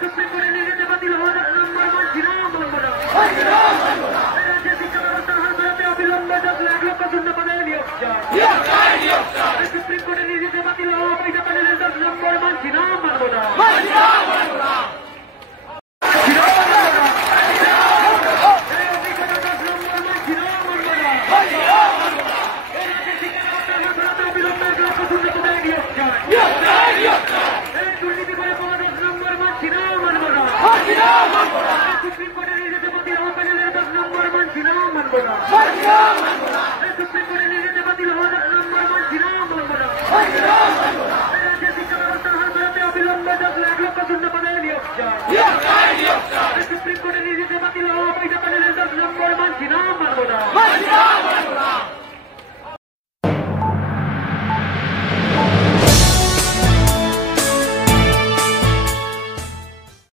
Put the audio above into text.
Supreme কোর্টের নির্দেশে বাতিল হওয়া 10 নম্বর মানছি না, মানব না। রাজ্যের শিক্ষা ব্যবস্থার হাল ধরাতে অবিলম্বে 10 লাখ লক্ষ শূন্য পদে নিয়োগ চাই। সুপ্রিম কোর্টের নির্দেশে বাতিল হওয়া পয়সা প্যানেলের 10 নম্বর মানছি না, মানব না। দুর্নীতি করে 10 নম্বর মানছি না, মানব না। সুপ্রিম কোর্টের নির্দেশে বাতিল হওয়া প্যানেলের 10 নম্বর মানছি না, মানব না। সুপ্রিম কোর্টের